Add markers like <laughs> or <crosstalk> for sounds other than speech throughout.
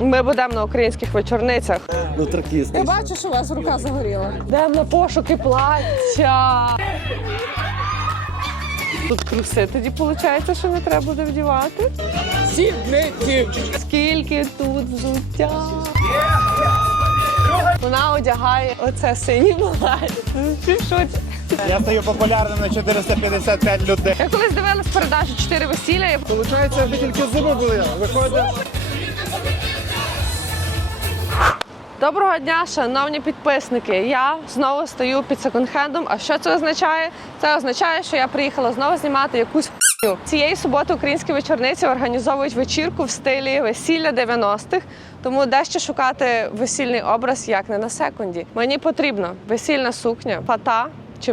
Ми будемо на українських вечорницях. Ну, тракіст. Я бачу, що у вас рука загоріла. Йдемо на пошуки плаття. Тут труси тоді виходить, що не треба буде вдівати. Сідниці! Скільки тут взуття. Вона одягає оце. Що це? Я стаю популярним на 455 людей. Я колись дивилась передачу «Чотири весілля. Получається, аби тільки зуби були. Виходить. Доброго дня, шановні підписники. Я знову стою під секонд-хендом. А що це означає? Це означає, що я приїхала знову знімати якусь х**ю. Цієї суботи українські вечорниці організовують вечірку в стилі весілля 90-х. Тому дещо шукати весільний образ як не на секунді. Мені потрібна весільна сукня, фата. Чи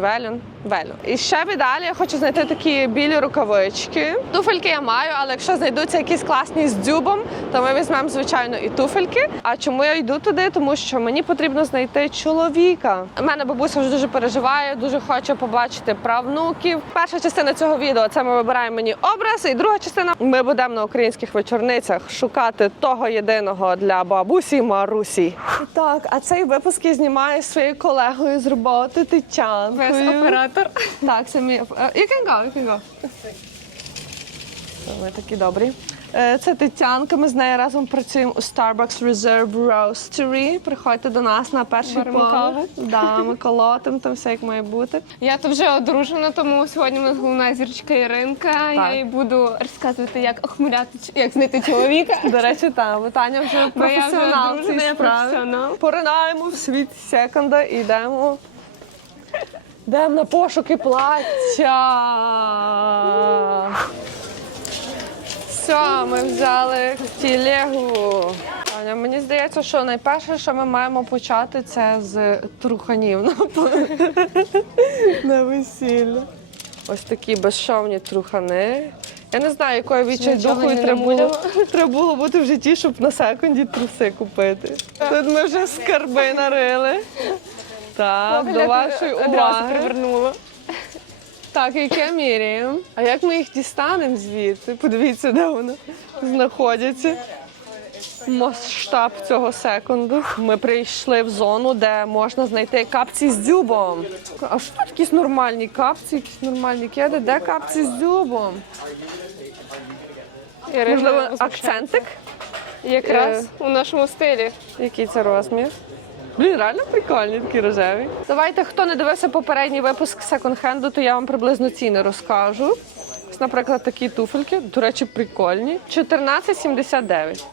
Велюн. І ще в ідеалі я хочу знайти такі білі рукавички. Туфельки я маю, але якщо знайдуться якісь класні з дзюбом, то ми візьмемо, звичайно, і туфельки. А чому я йду туди? Тому що мені потрібно знайти чоловіка. У мене бабуся вже дуже переживає, дуже хоче побачити правнуків. Перша частина цього відео це ми вибираємо мені образ, і друга частина ми будемо на українських вечорницях шукати того єдиного для бабусі Марусі. Так, а цей випуск я знімаю своєю колегою з роботи Тетянкою. Весь оператор. Так, це мій. е, You can go, you can go. Ми такі добрі. Е, Це Тетянка. Ми з нею разом працюємо у Starbucks Reserve Roastery. Приходьте до нас на перший Беремо поверх. Да, ми колотимо, там все як має бути. Я то вже одружена, тому сьогодні у нас головна зірочка Іринка. Я їй буду розказувати, як охмуряти, ч- як знайти чоловіка. До речі, там Таня вже Бо я вже професіонал в одружена, цій я справі. професіонал. Поринаємо в світ секонда і йдемо. Йдемо на пошуки плаття. Все, ми взяли тілегу. Таня, мені здається, що найперше, що ми маємо почати, це з труханів на, весілля. Ось такі безшовні трухани. Я не знаю, якою відчайдухою треба було, треба було бути в житті, щоб на секунді труси купити. Тут ми вже скарби нарили. Так, до вашої Одразу уваги. привернула. Так, яке міряємо? А як ми їх дістанемо звідти? Подивіться, де вони знаходяться. Масштаб цього секунду. Ми прийшли в зону, де можна знайти капці з дзюбом. А що тут якісь нормальні капці, якісь нормальні кеди? Де капці з дзюбом? Ірина Можливо, акцентик? Якраз у нашому стилі. Який це розмір? Блін, реально прикольний, такий рожевий. Давайте, хто не дивився попередній випуск секонд-хенду, то я вам приблизно ціни розкажу. Ось, наприклад, такі туфельки, до речі, прикольні. 14,79.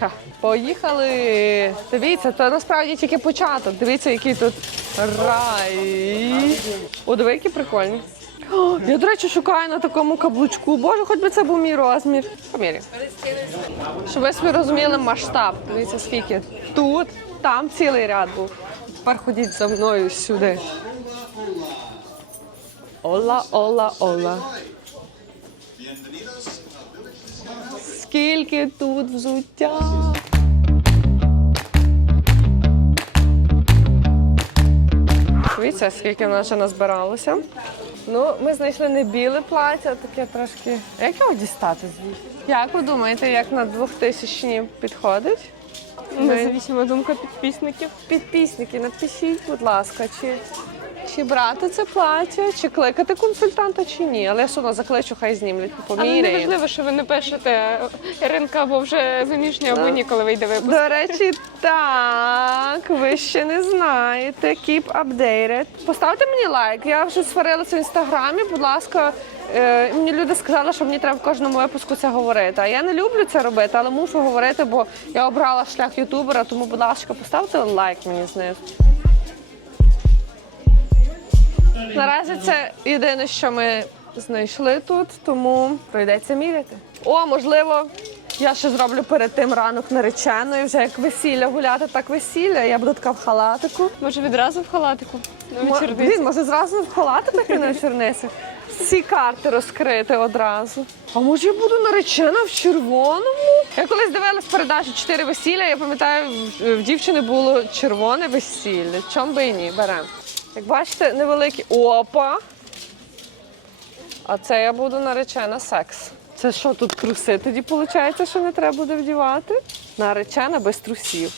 Ха, Поїхали. Дивіться, це насправді тільки початок. Дивіться, який тут рай. О, диви, які прикольні. <gasps> Я, до речі, шукаю на такому каблучку. Боже, хоч би це був мій розмір. Поміряю. Щоб ви собі розуміли масштаб. Дивіться, скільки. Тут, там цілий ряд був. Тепер ходіть за мною сюди. Ола, ола, ола. Скільки тут взуття. Дивіться, скільки в нас вже назбиралося. Ну, ми знайшли не біле плаття, а таке трошки. Як його дістати звідси? Як ви думаєте, як на двохтисячні підходить? Независима думка підписників. Підписники, напишіть, будь ласка, чи, чи брати це плаття, чи кликати консультанта, чи ні. Але я все одно закличу, хай знімлять, Але не поміряємо. важливо, що ви не пишете Іринка або вже заміжня, або ні, коли вийде випуск. До речі, так, ви ще не знаєте. Keep updated. Поставте мені лайк. Я вже сварилася в інстаграмі. Будь ласка, е, мені люди сказали, що мені треба в кожному випуску це говорити. А я не люблю це робити, але мушу говорити, бо я обрала шлях ютубера. Тому, будь ласка, поставте лайк мені знизу. Наразі це єдине, що ми знайшли тут, тому прийдеться міряти. О, можливо, я ще зроблю перед тим ранок нареченої, вже як весілля гуляти, так весілля. Я буду така в халатику. Може відразу в халатику на вечорниці? Блін, може зразу в халатиках і на вечорниці? Всі карти розкрити одразу. А може я буду наречена в червоному? Я колись дивилась передачу чотири весілля. Я пам'ятаю, в, в дівчини було червоне весілля. Чом би і ні, беремо. Як бачите, невеликі. Опа! А це я буду наречена секс. Це що тут труси? Тоді виходить, що не треба буде вдівати? Наречена без трусів.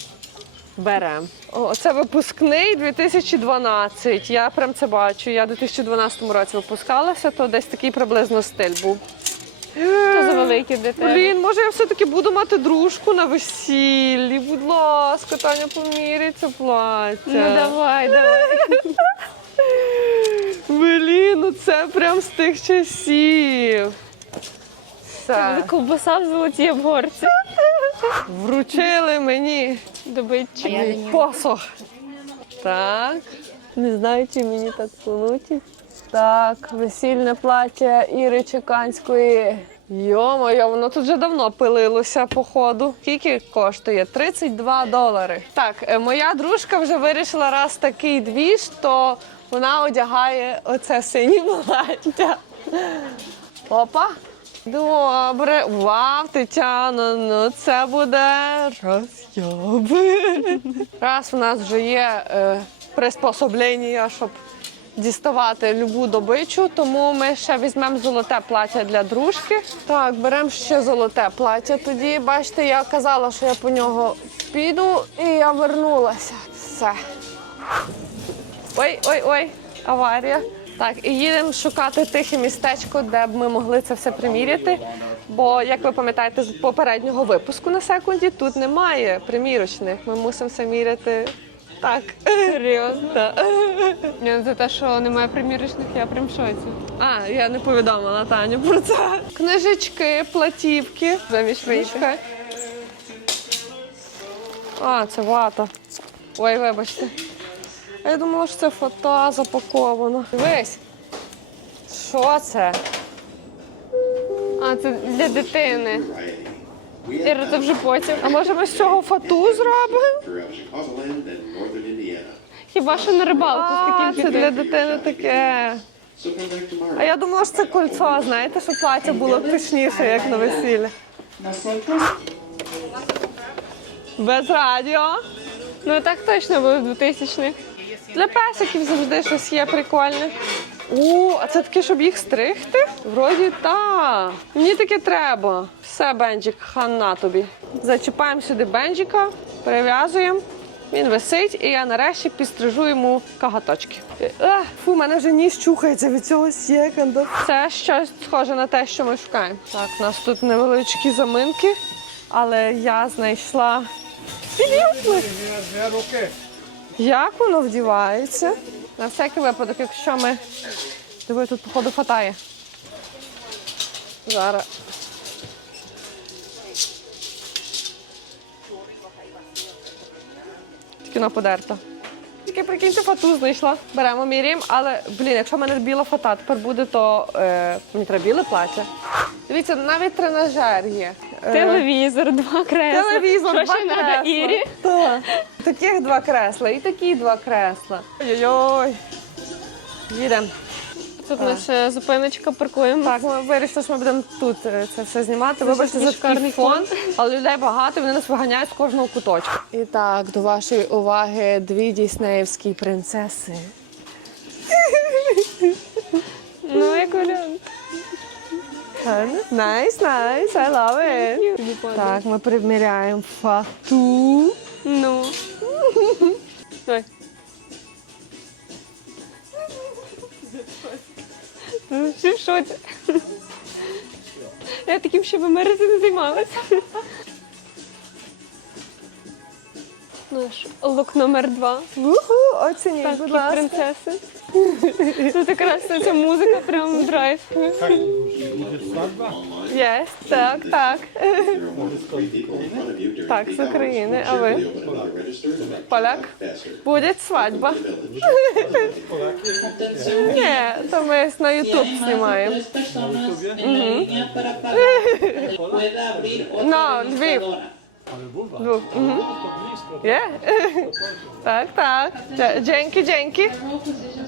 Берем. О, це випускний 2012. Я прям це бачу. Я у 2012 році випускалася, то десь такий приблизно стиль був. Що за великі дитини? Блін, може я все-таки буду мати дружку на весіллі. Будь ласка, Таня, поміряй це плаття. Ну давай, давай. Блін, ну це прям з тих часів. Це ковбаса в золотій обгорці. Вручили мені Добитчик. посох. Так. Не знаю, чи мені так получить. Так, весільне плаття Іри Чеканської. Йо-моє, воно тут вже давно пилилося, походу. Скільки коштує? 32 долари. Так, е, моя дружка вже вирішила раз такий двіж, то вона одягає оце синє плаття. Опа. Добре. Вау, Тетяно, ну це буде розйоби. Раз в нас вже є е, приспособлення, щоб діставати любу добичу, тому ми ще візьмемо золоте плаття для дружки. Так, беремо ще золоте плаття. Тоді, бачите, я казала, що я по нього піду, і я вернулася. Все. Ой, ой, ой, аварія. Так, і їдемо шукати тихе містечко, де б ми могли це все приміряти. Бо, як ви пам'ятаєте з попереднього випуску на секунді, тут немає примірочних. Ми мусимо все міряти так. Серйозно? Так. Ні, За те, що немає примірочних, я прям в шоці. А, я не повідомила Таню про це. Книжечки, платівки. Замість вийшка. А, це вата. Ой, вибачте. А я думала, що це фото запаковано. Дивись. Що це? А, це для дитини. Іра, це вже потім. А може ми з цього фату зробимо? Хіба що на рибалку з таким це для дитини таке. А я думала, що це кольцо, знаєте, що плаття було пишніше, як на весіллі. Без радіо. Ну так точно було в 2000-х. Для песиків завжди щось є прикольне. О, а це таке, щоб їх стригти? Вроді так. Мені таке треба. Все, Бенджик, хана тобі. Зачіпаємо сюди Бенджика, перев'язуємо. Він висить, і я нарешті підстрижу йому кагаточки. Ех, фу, в мене вже ніс чухається від цього секунду. Це щось схоже на те, що ми шукаємо. Так, у нас тут невеличкі заминки, але я знайшла під'юбник. Як воно вдівається? На всякий випадок, якщо ми. Дивись, тут, походу, хватає. Зараз. Тільки на подерта. Тільки прикиньте, фату знайшла. Беремо, міряємо, але блін, якщо в мене біла фата тепер буде, то е, мені треба біле плаття. Дивіться, навіть тренажер є. Е, Телевізор, два кресла. Телевізор, Що два ще кресла. треба Ірі? Так. Таких два кресла і такі два кресла. Ой-ой-ой. Їдемо. Тут наша зупиночка, паркуємо. Так, ми вирішили, що ми будемо тут е, це все знімати. Вибачте за такий шикарний фон, але людей багато, вони нас виганяють з кожного куточку. І так, до вашої уваги дві діснеївські принцеси. Ну, як варіант. Найс, найс, I love it. Так, ми приміряємо фату. Ну. Всі в шоці. Я таким ще в Америці не займалася. Наш лук номер два. Уху, оцініть, будь ласка. принцеси. Тут якраз ця музика прям драйв. Є, так, так. Так, з України, а ви? Поляк? Буде свадьба. Ні, то ми на Ютуб знімаємо. tres personas No, Lviv. registradora. Двох. Мгм. Є? <laughs> Так, так. Дя- Дякую, дякую.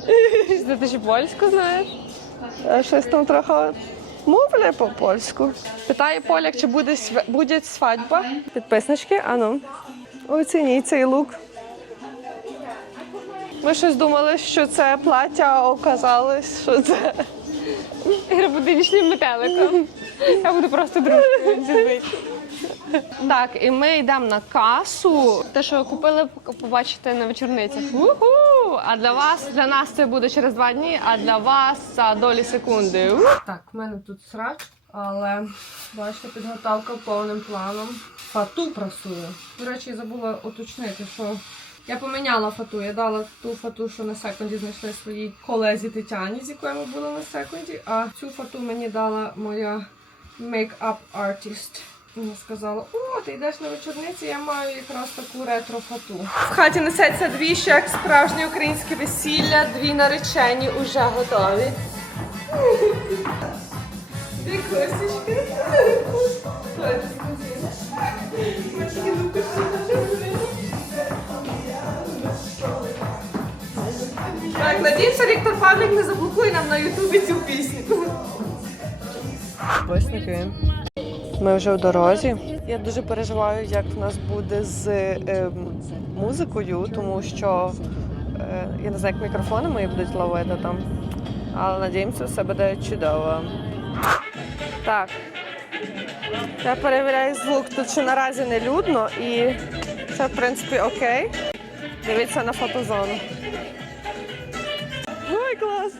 <laughs> Ти ти ще польську знаєш? А Щось там трохи мовлю по польську. Питає поляк, чи буде св- буде свадьба. Підписнички, ану. Оцініть цей лук. Ми щось думали, що це плаття, а оказалось, що це Ігор буде нічним метеликом. <laughs> Я буду просто дружкою. Так, і ми йдемо на касу. Те, що купили, побачите на вечорницях. Уху! А для вас, для нас це буде через два дні, а для вас за долі секунди. Так, в мене тут срач, але бачите, підготовка повним планом. Фату прасую. До речі, забула уточнити, що я поміняла фату. Я дала ту фату, що на секунді знайшли своїй колезі Тетяні, з якою ми були на секунді. А цю фату мені дала моя мейкап артист. Вона сказала: о, ти йдеш на вечорниці, я маю якраз таку ретро-фату. В хаті несеться дві ще як справжнє українське весілля, дві наречені уже готові. Дві косички. Так, надіюся, Віктор Павлік не заблокує нам на Ютубі цю пісню. Висники. Ми вже в дорозі. Я дуже переживаю, як в нас буде з ем, музикою, тому що е, я не знаю, як мікрофони мої будуть ловити там. Але надіємося, все буде чудово. Так. Я перевіряю звук. Тут ще наразі не людно і це, в принципі, окей. Дивіться на фотозону. Ой, клас!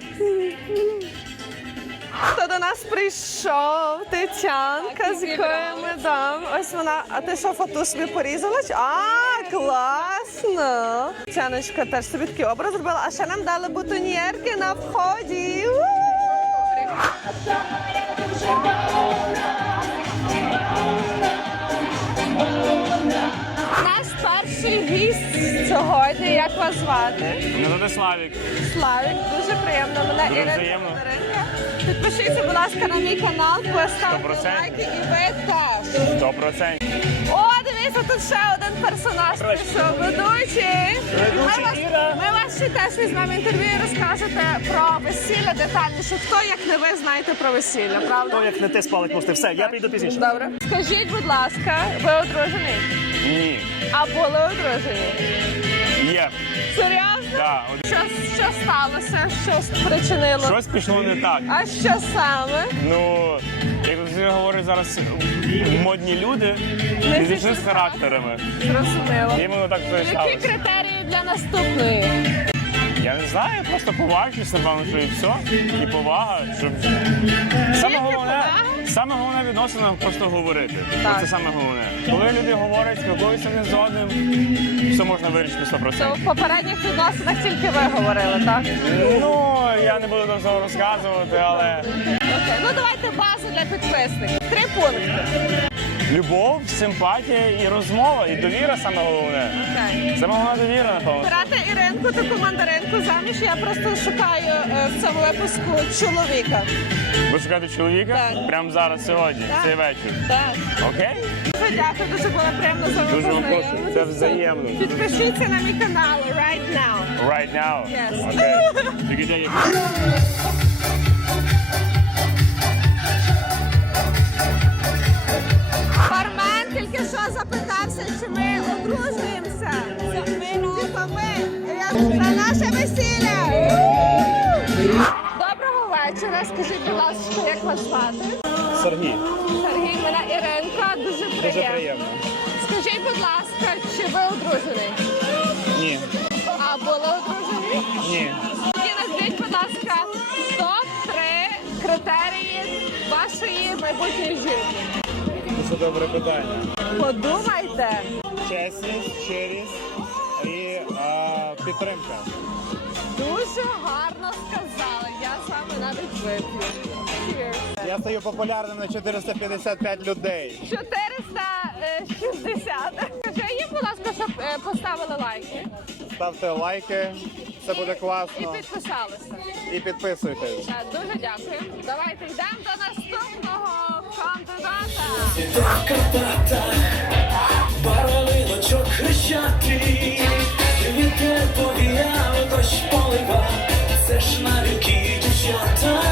Хто до нас прийшов? Тетянка, з якою ми дам. Ось вона. А ти що, фату собі порізала? А, класно! Тяночка теж собі такий образ зробила, а ще нам дали бутоньєрки на вході. У! Перший гість сьогодні. Як вас звати? Мене звати Славік. Славік, дуже приємно. Мене Дуже Ірина взаємно. Підпишіться, будь ласка, на мій канал, поставте 100%. лайки і ви теж. Сто процентів. О, дивіться, тут ще один персонаж прийшов. Ведучий. Ми вас, ми вас ще теж візьмемо інтерв'ю і розкажете про весілля детальніше. Хто, як не ви, знаєте про весілля, правда? Хто, як не ти спалить мости. Все, я прийду пізніше. Добре. Скажіть, будь ласка, ви одружений? Ні. А були одружені? Є. Серйозно? Да. Що, що сталося? Що спричинило? Щось пішло не так. А що саме? Ну, як завжди говорять зараз модні люди, Не зійшли з зійшли з характерами. Зрозуміло. Іменно так все і Які сталося. критерії для наступної? Я не знаю, просто поважність, напевно, що і все. І повага, щоб саме головне, повага? Саме головне відносина просто говорити. Так. Це саме головне. Коли люди говорять, спілкуються один з одним, все можна вирішити 100%. То в попередніх відносинах тільки ви говорили, так? Ну, я не буду до цього розказувати, але давайте базу для підписників. Три пункти. любов, симпатія і розмова, і довіра саме головне. Окей. Саме головне довіра, напевно. Брати Іринку, таку мандаринку заміж. Я просто шукаю е, в цьому випуску чоловіка. Ви шукаєте чоловіка? Так. Прямо зараз, сьогодні, Так. цей вечір. Так. Окей? Дуже дякую, дуже було приємно з вами Дуже вам прошу. познайомитися. Це взаємно. Підпишіться на мій канал right now. Right now. Yes. Окей. Тільки <laughs> запитався, ми одружуємося. Ми. Я на наше весілля. Доброго вечора. Скажіть, будь ласка, як вас звати? Сергій. Сергій, мене Іринка. Дуже приємно. Дуже приємно. Скажіть, будь ласка, чи ви одружений? Ні. А були одружені? Ні. Тоді назвіть, будь ласка, топ-3 критерії вашої майбутньої жінки. Це добре питання. Подумайте. Чесність, щирість і а, підтримка. Дуже гарно сказали. Я з вами навіть вип'ю. Cheers. Я стаю популярним на 455 людей. 460. Скажи їм, будь ласка, щоб е, поставили лайки Ставте лайки, це буде і класно. підписалися. І підписуйтесь. Так, дуже дякую. Давайте йдемо до наступного кандидата. Барвиночок хрещатий, вітер повіяв, дощ полива, це ж навіки дівчата.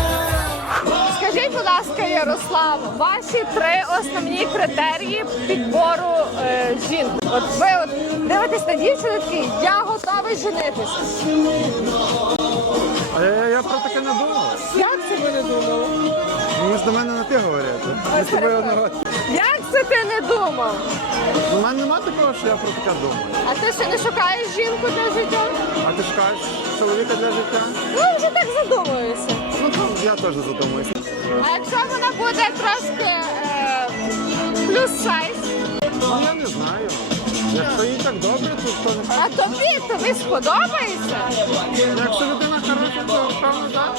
Скажіть, будь ласка, Ярослав, ваші три основні критерії підбору е, жінки. От ви от дивитесь на дівчину такий, я готовий женитися. А я, я про таке не думав. Як це би не думала. Ну, ж до мене на ти говорите. Ми з тобою одного. Як це ти не думав? У мене нема такого, що я про таке думаю. А ти ще не шукаєш жінку для життя? А ти шукаєш чоловіка для життя? Ну, вже так задумуюся. Ну, то я теж задумуюся. А якщо вона буде трошки е, плюс сайз, Ну, я не знаю. Якщо їй так добре, то, то а тобі тобі сподобається? Якщо людина то певно так.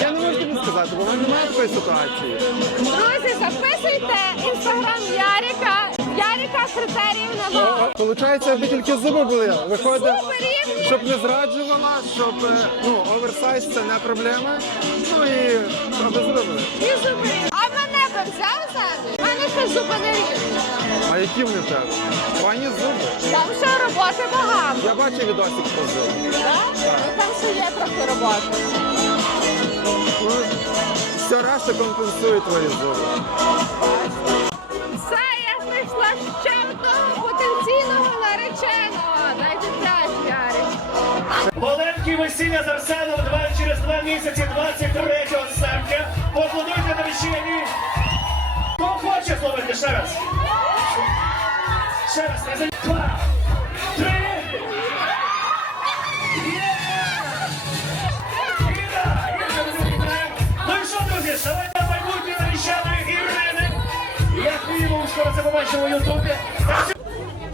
Я не можу тобі сказати, бо в мене немає такої ситуації. Друзі, записуйте інстаграм Яріка. Яріка критеріїв нема. Получається, аби тільки зуби були. Виходить, рівні. щоб не зраджувала, щоб е, ну, оверсайз це не проблема. Ну і аби зуби були. І зуби. А мене би взяв? У мене ще зуби не рівні. А які вони в тебе? Пані зуби. Там багато. Я бачив відосик про. Да? Ну, там ще є трохи роботи. Ну, все решта компенсує твої зуби. Все, я знайшла ще одного потенційного нареченого. Дайте п'ять, Ярик. Маленькі весілля з Арсеном два через два місяці, 23 серпня. Поплодуйте на вечірні. Хто хоче зловити ще раз? Ще раз, разом. Два,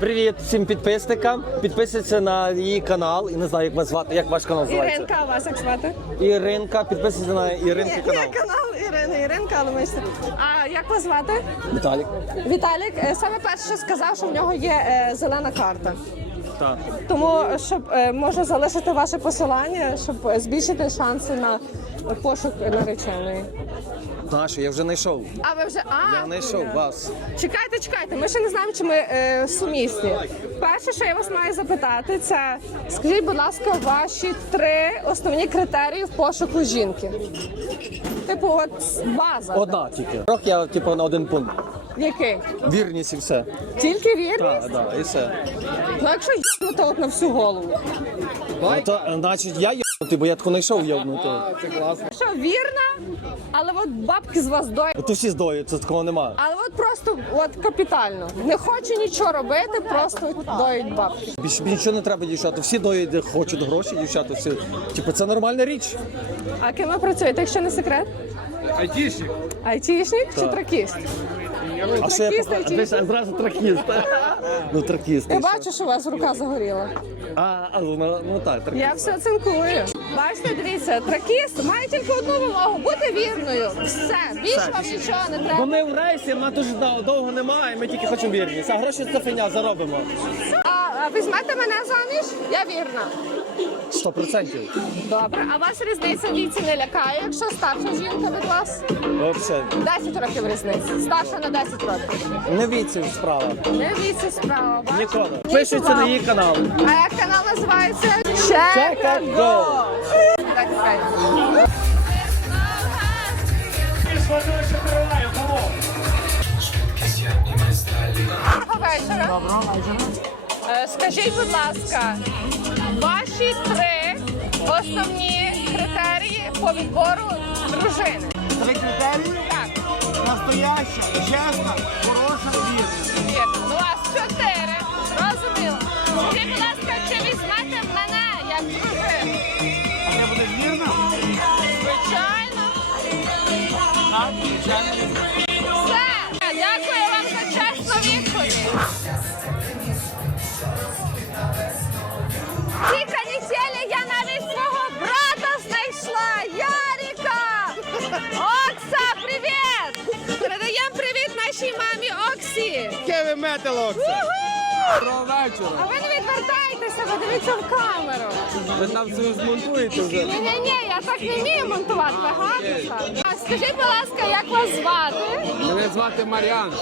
Привіт всім підписникам. Підписуйтесь на її канал. І не знаю, як вас звати. Як ваш канал називається? Іринка, а вас як звати? Іринка. Підписуйтесь на Іринки канал. канал Ірини, Іринка, але ми А як вас звати? Віталік. Віталік, е, саме перше сказав, що в нього є е, зелена карта. Так. Тому щоб може можу залишити ваше посилання, щоб е, збільшити шанси на пошук нареченої. Нащо, я вже знайшов. А ви вже а Я знайшов вас. Чекайте, чекайте. Ми ще не знаємо, чи ми е, сумісні. Перше, що я вас маю запитати, це скажіть, будь ласка, ваші три основні критерії в пошуку жінки. Типу, от база. Одна тільки. Трох я типу на один пункт. Який? Вірність і все. Тільки вірність? Так, так, і все. Ну якщо їбнути от на всю голову. Ну, то, значить, я йобнутий, бо я таку знайшов йобнути. Що вірна, але от бабки з вас доять. То всі здоють, це такого нема. Але от просто от капітально. Не хочу нічого робити, просто доють бабки. Більше нічого не треба, дівчата. Всі доють, де хочуть гроші, дівчата. Всі. Типу, це нормальна річ. А ким ви працюєте, якщо не секрет? Айтішник. Айтішник чи тракіст? А що я зразу тракіст. <laughs> Ну, тракіст. Я бачу, що у вас рука загоріла. А, а ну, ну так, тракіст. Я все оцинкую. Бачите, дивіться, тракіст має тільки одну вимогу бути вірною. Все, більше вам нічого не Бо треба. ми в рейсі, ми дуже дов- довго немає, ми тільки хочемо вірність. А гроші це фіня, заробимо. А, а візьмете мене заміж? Я вірна. Сто процентів. Добре, а вас різниця в віці не лякає, якщо старша жінка від вас? Вообще. 10 років різниці. Старша на 10 років. Не віці справа. Не віці справа. бачите? Ніколи. Ні, Пишіться на її канал. А як канал називається? Check and go. Так? Доброго вечора. Доброго вечора. Скажіть, будь ласка, ваші три основні критерії по відбору дружини. Три критерії? Так, Настояща, чесна, хороша вірна. вірна. вірно. Оксі. Кеві метело. Уху! Доброго вечора. А ви не відвертайтеся, ви дивіться в камеру. Ви там все змонтуєте вже. Ні, ні, ні, я так не вмію монтувати. Ви гарно так. А Скажіть, будь ласка, як вас звати? Звати Мар'ян.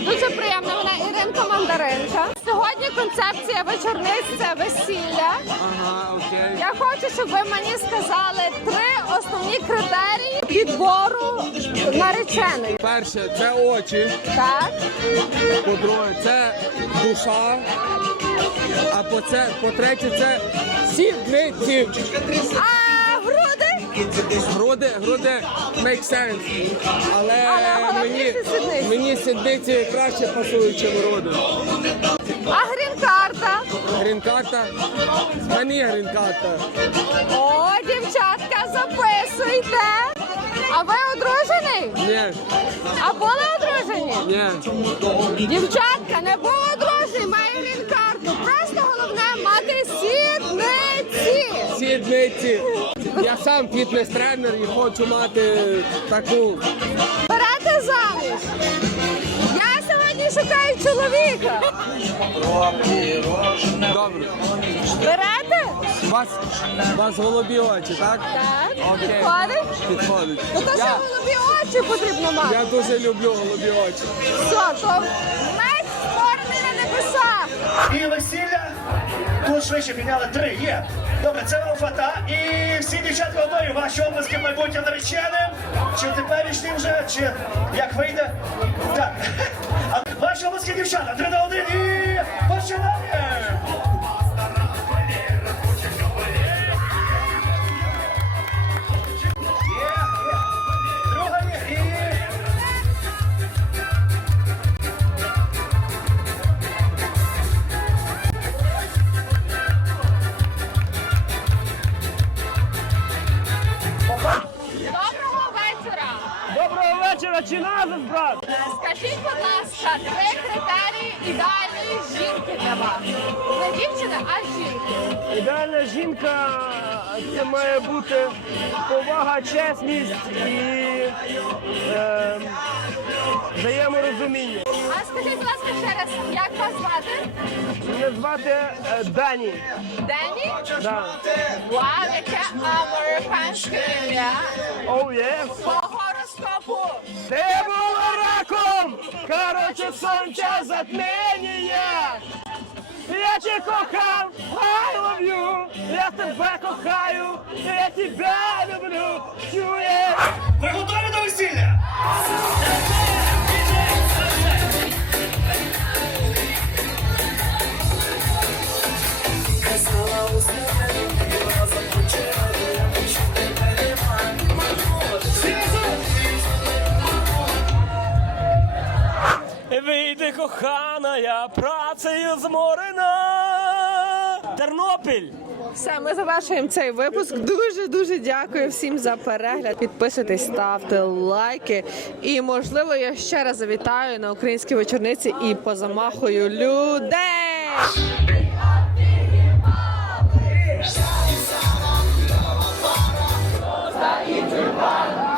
Дуже приємно, вона Іринка Мандаринка. Сьогодні концепція вечорниць це весілля. Ага, окей. Я хочу, щоб ви мені сказали три основні критерії відбору нареченої. Перше, це очі. Так, По-друге, це душа. А по це, по-третє, це сідниці. а груди? Груди, груди make sense. Але, Але мені, сідниці. мені сідниці краще пасують, ніж груди. А грін-карта? Грін-карта. В мене є грін-карта. О, дівчатка, записуйте. А ви одружений? Ні, А були одружені? ні. Дівчатка, не був одружений, має грін-карту. Просто головне мати сідниці. Сідниці. Я сам фітнес-тренер і хочу мати таку. Берете заміж. Я сьогодні шукаю чоловіка. Добре. Берете? У вас, у вас голубі очі, так? Так. Окей. Підходить? Підходить. Ну то ще Я, голубі очі потрібно мати. я дуже люблю голубі очі. Все, то меч створений на небесах. І весілля. Тут швидше підняли три. Є. Добре, це вам фата. І всі дівчатки готові. Ваші обласки майбутнім нареченим. Чи теперішнім вже, чи як вийде? Так. <laughs> Ваші обласки дівчата. Три на один і починаємо. Чи назад, брат? Скажіть, будь ласка, три критерії ідеальної жінки для вас. Не дівчини, а жінки. Ідеальна жінка це має бути повага, чесність і е, взаєморозуміння. А скажіть, будь ласка, ще раз, як вас звати? Мене звати е, Дані. Дені? Да. Вау, яке американське ім'я. Є. По гороскопу. был раком! Короче, сонця затміння! Я тебе кохав, I love you! Я тебе кохаю, я тебе люблю! Чуєш? ви до весілля? Кохана, я працею зморена! Тернопіль! Все, ми завершуємо цей випуск. Дуже дуже дякую всім за перегляд. Підписуйтесь, ставте лайки. І можливо, я ще раз завітаю на українські вечорниці і позамахую людей. Interval